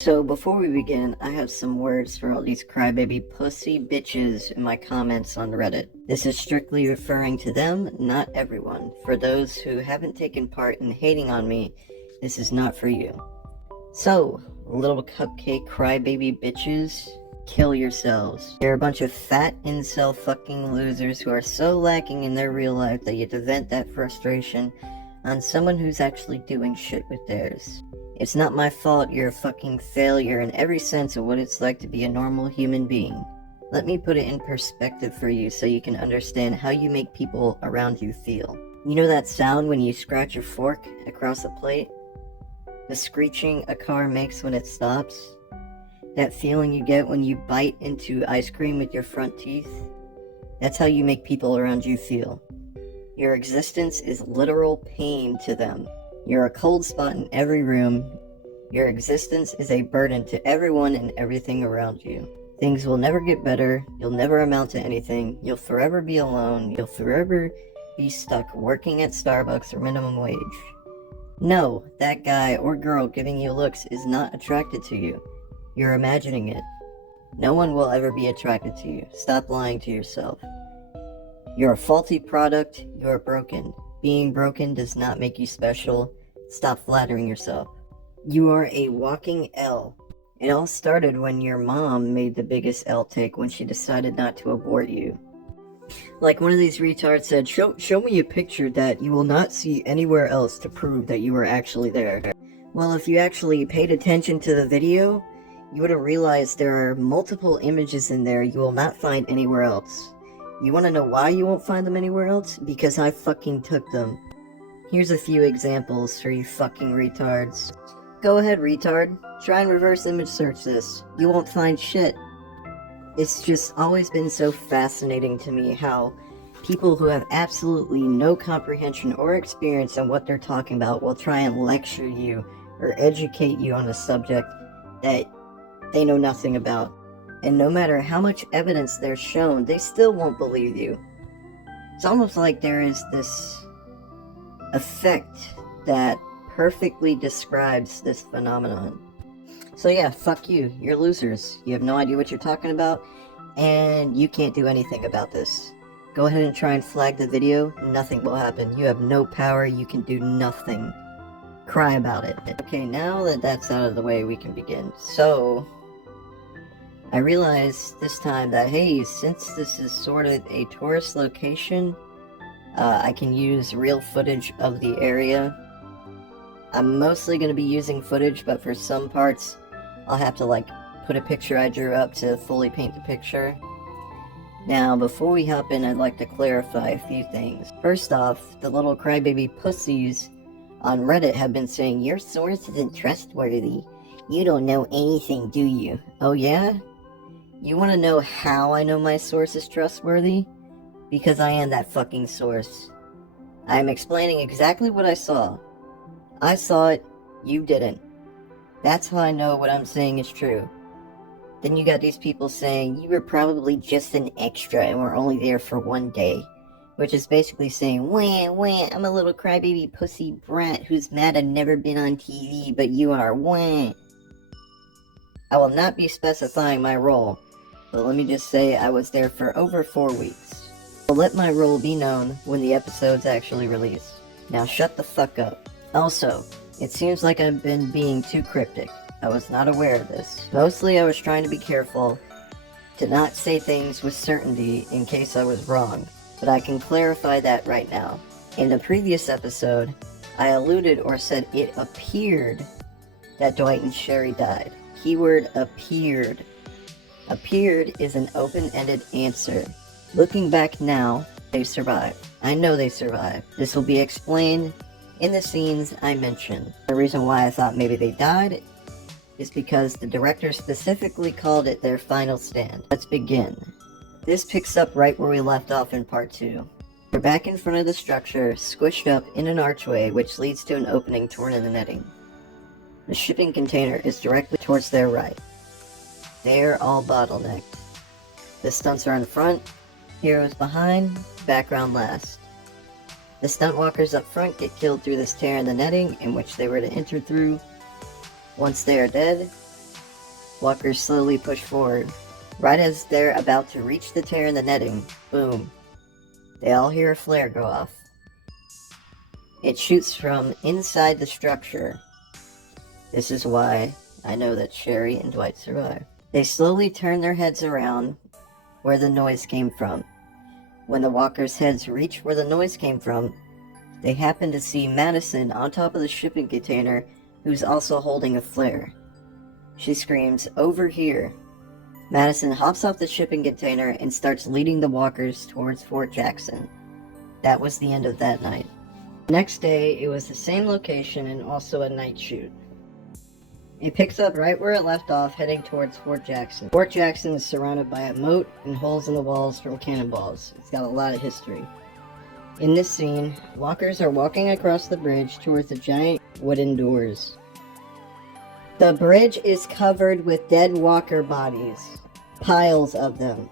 So before we begin, I have some words for all these crybaby pussy bitches in my comments on Reddit. This is strictly referring to them, not everyone. For those who haven't taken part in hating on me, this is not for you. So, little cupcake crybaby bitches, kill yourselves. You're a bunch of fat incel fucking losers who are so lacking in their real life that you have to vent that frustration on someone who's actually doing shit with theirs. It's not my fault you're a fucking failure in every sense of what it's like to be a normal human being. Let me put it in perspective for you so you can understand how you make people around you feel. You know that sound when you scratch a fork across a plate? The screeching a car makes when it stops? That feeling you get when you bite into ice cream with your front teeth? That's how you make people around you feel. Your existence is literal pain to them. You're a cold spot in every room. Your existence is a burden to everyone and everything around you. Things will never get better. You'll never amount to anything. You'll forever be alone. You'll forever be stuck working at Starbucks or minimum wage. No, that guy or girl giving you looks is not attracted to you. You're imagining it. No one will ever be attracted to you. Stop lying to yourself. You're a faulty product. You're broken. Being broken does not make you special. Stop flattering yourself. You are a walking L. It all started when your mom made the biggest L take when she decided not to abort you. Like one of these retards said, show me a picture that you will not see anywhere else to prove that you were actually there. Well, if you actually paid attention to the video, you would have realized there are multiple images in there you will not find anywhere else. You want to know why you won't find them anywhere else? Because I fucking took them. Here's a few examples for you fucking retards. Go ahead, retard. Try and reverse image search this. You won't find shit. It's just always been so fascinating to me how people who have absolutely no comprehension or experience on what they're talking about will try and lecture you or educate you on a subject that they know nothing about. And no matter how much evidence they're shown, they still won't believe you. It's almost like there is this effect that perfectly describes this phenomenon. So yeah, fuck you. You're losers. You have no idea what you're talking about, and you can't do anything about this. Go ahead and try and flag the video. Nothing will happen. You have no power. You can do nothing. Cry about it. Okay, now that that's out of the way, we can begin. So, I realized this time that, hey, since this is sort of a tourist location, I can use real footage of the area. I'm mostly going to be using footage, but for some parts, I'll have to, put a picture I drew up to fully paint the picture. Now, before we hop in, I'd like to clarify a few things. First off, the little crybaby pussies on Reddit have been saying, your source isn't trustworthy. You don't know anything, do you? Oh yeah? You want to know how I know my source is trustworthy? Because I am that fucking source. I am explaining exactly what I saw. I saw it, you didn't. That's how I know what I'm saying is true. Then you got these people saying, you were probably just an extra and were only there for one day. Which is basically saying, wah, I'm a little crybaby pussy brat who's mad I've never been on TV, but you are, wah. I will not be specifying my role, but let me just say I was there for over 4 weeks. I'll let my role be known when the episodes actually release. Now shut the fuck up. Also, it seems like I've been being too cryptic. I was not aware of this. Mostly I was trying to be careful to not say things with certainty in case I was wrong, but I can clarify that right now. In the previous episode, I alluded or said it appeared that Dwight and Sherry died. Keyword appeared. Appeared is an open-ended answer. Looking back now, they survived. I know they survived. This will be explained in the scenes I mentioned. The reason why I thought maybe they died is because the director specifically called it their final stand. Let's begin. This picks up right where we left off in part 2. We're back in front of the structure, squished up in an archway which leads to an opening torn in the netting. The shipping container is directly towards their right. They're all bottlenecked. The stunts are in front, heroes behind, background last. The stunt walkers up front get killed through this tear in the netting in which they were to enter through. Once they are dead, Walkers slowly push forward. Right as they're about to reach the tear in the netting, boom, they all hear a flare go off. It shoots from inside the structure. This is why I know that Sherry and Dwight survived. They slowly turn their heads around where the noise came from. When the walkers' heads reach where the noise came from, they happen to see Madison on top of the shipping container, who's also holding a flare. She screams, "Over here!" Madison hops off the shipping container and starts leading the walkers towards Fort Jackson. That was the end of that night. Next day, it was the same location and also a night shoot. It picks up right where it left off, heading towards Fort Jackson. Fort Jackson is surrounded by a moat and holes in the walls from cannonballs. It's got a lot of history. In this scene, walkers are walking across the bridge towards the giant wooden doors. The bridge is covered with dead walker bodies. Piles of them.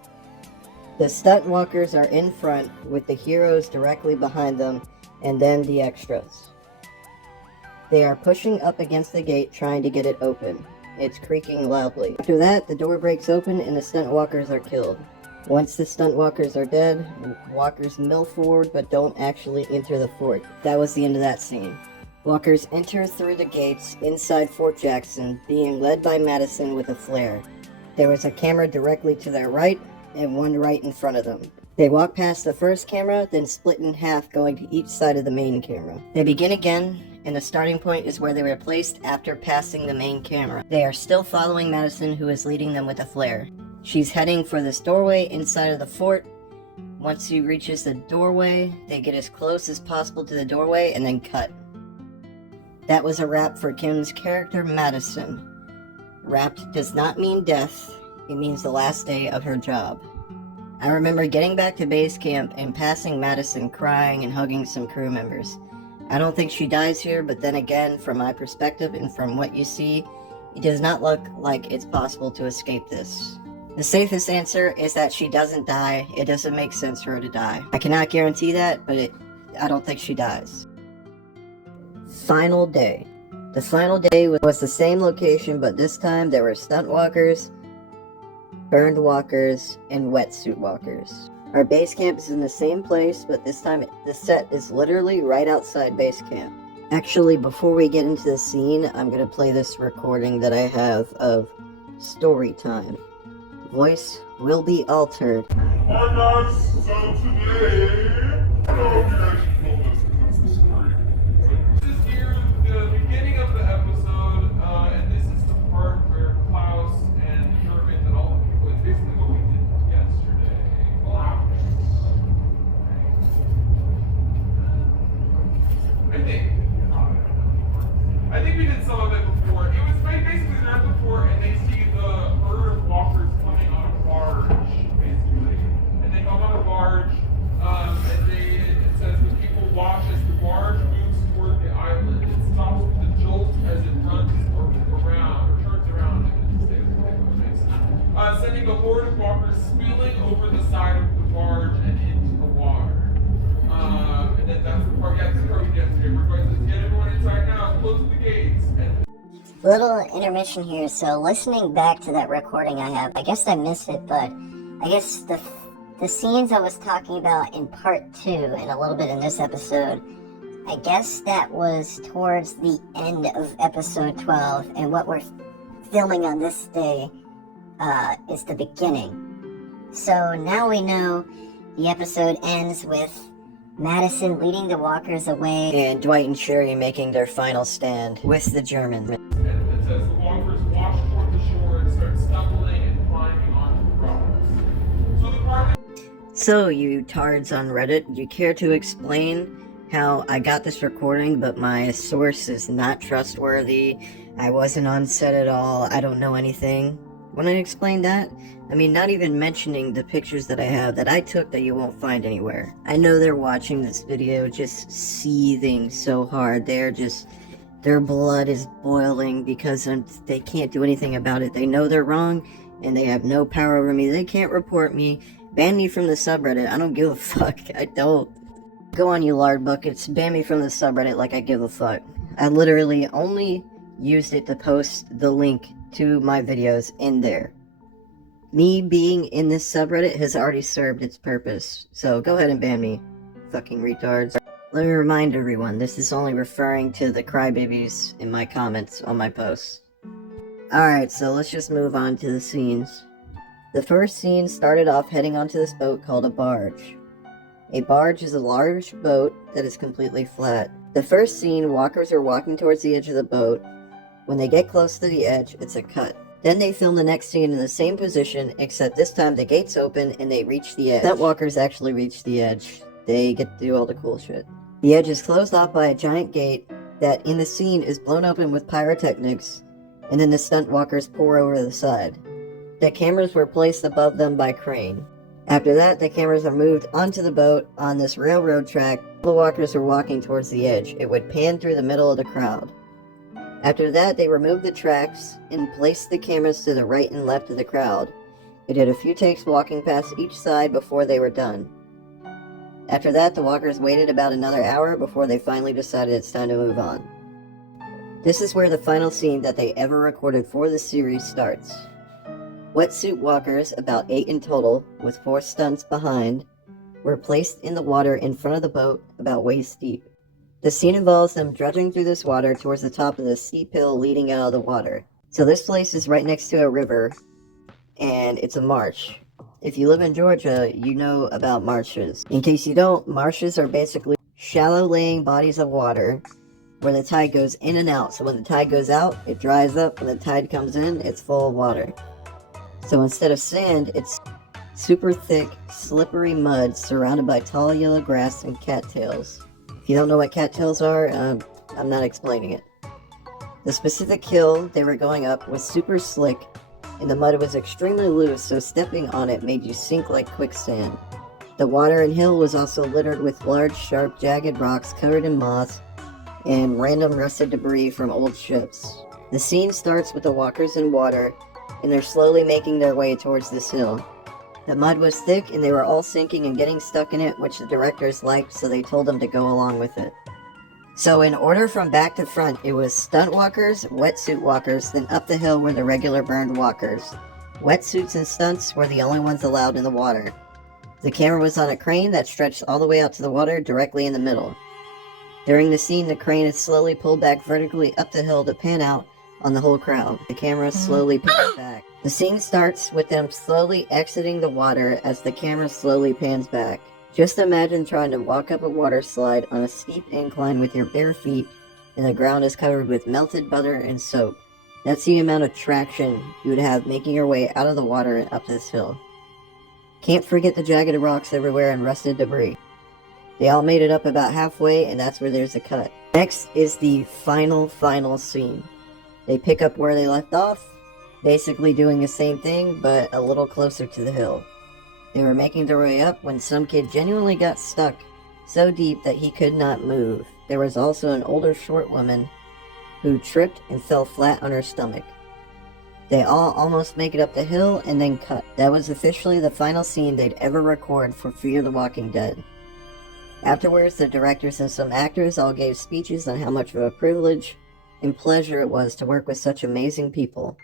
The stunt walkers are in front, with the heroes directly behind them, and then the extras. They are pushing up against the gate, trying to get it open. It's creaking loudly. After that, the door breaks open and the stunt walkers are killed. Once the stunt walkers are dead, walkers mill forward but don't actually enter the fort. That was the end of that scene. Walkers enter through the gates inside Fort Jackson, being led by Madison with a flare. There was a camera directly to their right, and one right in front of them. They walk past the first camera, then split in half, going to each side of the main camera. They begin again, and the starting point is where they were placed after passing the main camera. They are still following Madison, who is leading them with a flare. She's heading for this doorway inside of the fort. Once she reaches the doorway, they get as close as possible to the doorway and then cut. That was a wrap for Kim's character, Madison. Wrapped does not mean death, it means the last day of her job. I remember getting back to base camp and passing Madison crying and hugging some crew members. I don't think she dies here, but then again, from my perspective and from what you see, it does not look like it's possible to escape this. The safest answer is that she doesn't die. It doesn't make sense for her to die. I cannot guarantee that, but I don't think she dies. Final day. The final day was the same location, but this time there were stunt walkers, burned walkers, and wetsuit walkers. Our base camp is in the same place, but this time the set is literally right outside base camp. Actually, before we get into the scene, I'm going to play this recording that I have of story time. Voice will be altered. Hi guys, so today, I don't know if you guys should film this because it's the story. This is here, the beginning of the episode, and this is the part where Klaus and Sherman and all the people, it's basically what we did yesterday. Wow. I think we did some of it before. It was basically they're at the fort and they see the herd of walkers coming on a barge, basically. And they come on a barge, and it says the people watch as the barge moves toward the island. It stops with a jolt as it runs around, or turns around, sending a horde of walkers spilling over the side of the barge and into the water. And then that's the part, yeah, this is where we get to. We're going to get everyone inside now, close the gates. Little intermission here. So listening back to that recording I have, I guess I missed it, but I guess the scenes I was talking about in part 2 and a little bit in this episode, I guess that was towards the end of episode 12, and what we're filming on this day is the beginning. So now we know the episode ends with Madison leading the walkers away, And Dwight and Sherry making their final stand with the German. And it says the walkers wash toward the shore and start stumbling and climbing onto the rocks. So the part So, you tards on Reddit, do you care to explain how I got this recording, but my source is not trustworthy? I wasn't on set at all. I don't know anything. When I explain that, I mean not even mentioning the pictures that I have that I took that you won't find anywhere. I know they're watching this video just seething so hard. Their blood is boiling because they can't do anything about it. They know they're wrong and they have no power over me. They can't report me. Ban me from the subreddit. I don't give a fuck. I don't. Go on, you lard buckets. Ban me from the subreddit like I give a fuck. I literally only used it to post the link to my videos in there. Me being in this subreddit has already served its purpose, so go ahead and ban me, fucking retards. Let me remind everyone, this is only referring to the crybabies in my comments on my posts. Alright, so let's just move on to the scenes. The first scene started off heading onto this boat called a barge. A barge is a large boat that is completely flat. The first scene, walkers are walking towards the edge of the boat. When they get close to the edge, it's a cut. Then they film the next scene in the same position, except this time the gates open and they reach the edge. Stunt walkers actually reach the edge. They get to do all the cool shit. The edge is closed off by a giant gate that in the scene is blown open with pyrotechnics, and then the stunt walkers pour over the side. The cameras were placed above them by crane. After that, the cameras are moved onto the boat on this railroad track. The walkers were walking towards the edge. It would pan through the middle of the crowd. After that, they removed the tracks and placed the cameras to the right and left of the crowd. They did a few takes walking past each side before they were done. After that, the walkers waited about another hour before they finally decided it's time to move on. This is where the final scene that they ever recorded for the series starts. Wetsuit walkers, about 8 in total, with 4 stunts behind, were placed in the water in front of the boat about waist deep. The scene involves them dredging through this water towards the top of the steep hill leading out of the water. So this place is right next to a river, and it's a marsh. If you live in Georgia, you know about marshes. In case you don't, marshes are basically shallow laying bodies of water where the tide goes in and out. So when the tide goes out, it dries up. When the tide comes in, it's full of water. So instead of sand, it's super thick, slippery mud surrounded by tall yellow grass and cattails. If you don't know what cattails are, I'm not explaining it. The specific hill they were going up was super slick, and the mud was extremely loose, so stepping on it made you sink like quicksand. The water and hill was also littered with large, sharp, jagged rocks covered in moss and random rusted debris from old ships. The scene starts with the walkers in water, and they're slowly making their way towards this hill. The mud was thick, and they were all sinking and getting stuck in it, which the directors liked, so they told them to go along with it. So in order from back to front, it was stunt walkers, wetsuit walkers, then up the hill were the regular burned walkers. Wetsuits and stunts were the only ones allowed in the water. The camera was on a crane that stretched all the way out to the water directly in the middle. During the scene, the crane is slowly pulled back vertically up the hill to pan out on the whole crowd. The camera slowly pans back. The scene starts with them slowly exiting the water as the camera slowly pans back. Just imagine trying to walk up a water slide on a steep incline with your bare feet and the ground is covered with melted butter and soap. That's the amount of traction you would have making your way out of the water and up this hill. Can't forget the jagged rocks everywhere and rusted debris. They all made it up about halfway, and that's where there's a cut. Next is the final scene. They pick up where they left off, basically doing the same thing, but a little closer to the hill. They were making their way up when some kid genuinely got stuck so deep that he could not move. There was also an older short woman who tripped and fell flat on her stomach. They all almost make it up the hill and then cut. That was officially the final scene they'd ever record for Fear the Walking Dead. Afterwards, the directors and some actors all gave speeches on how much of a privilege and pleasure it was to work with such amazing people.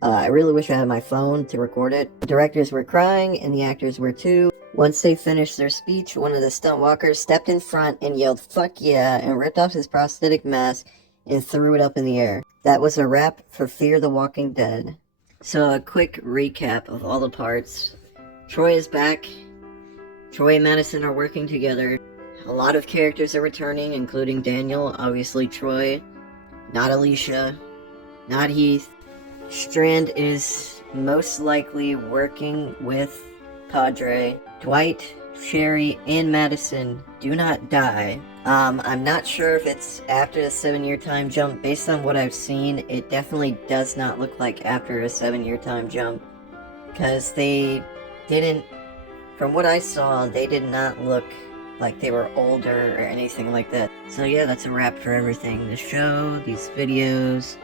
I really wish I had my phone to record it. The directors were crying, and the actors were too. Once they finished their speech, one of the stunt walkers stepped in front and yelled, "Fuck yeah," and ripped off his prosthetic mask and threw it up in the air. That was a wrap for Fear the Walking Dead. So a quick recap of all the parts. Troy is back. Troy and Madison are working together. A lot of characters are returning, including Daniel, obviously Troy, not Alicia, not Heath. Strand is most likely working with Padre. Dwight, Sherry, and Madison do not die. I'm not sure if it's after the 7-year time jump. Based on what I've seen, it definitely does not look like after a 7-year time jump. Because they didn't, from what I saw, they did not look like they were older or anything like that. So yeah, that's a wrap for everything. The show, these videos.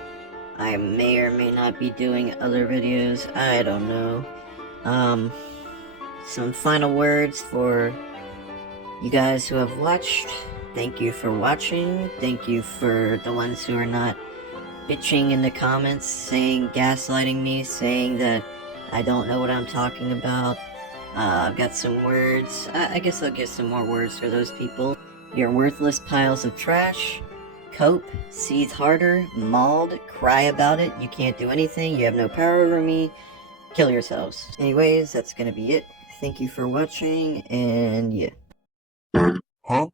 I may or may not be doing other videos. I don't know. Some final words for you guys who have watched. Thank you for watching. Thank you for the ones who are not bitching in the comments, saying, gaslighting me, saying that I don't know what I'm talking about. I've got some words. I guess I'll get some more words for those people. You're worthless piles of trash. Cope, seethe harder, mauled, cry about it, you can't do anything, you have no power over me, kill yourselves. Anyways, that's gonna be it. Thank you for watching, and yeah. Huh?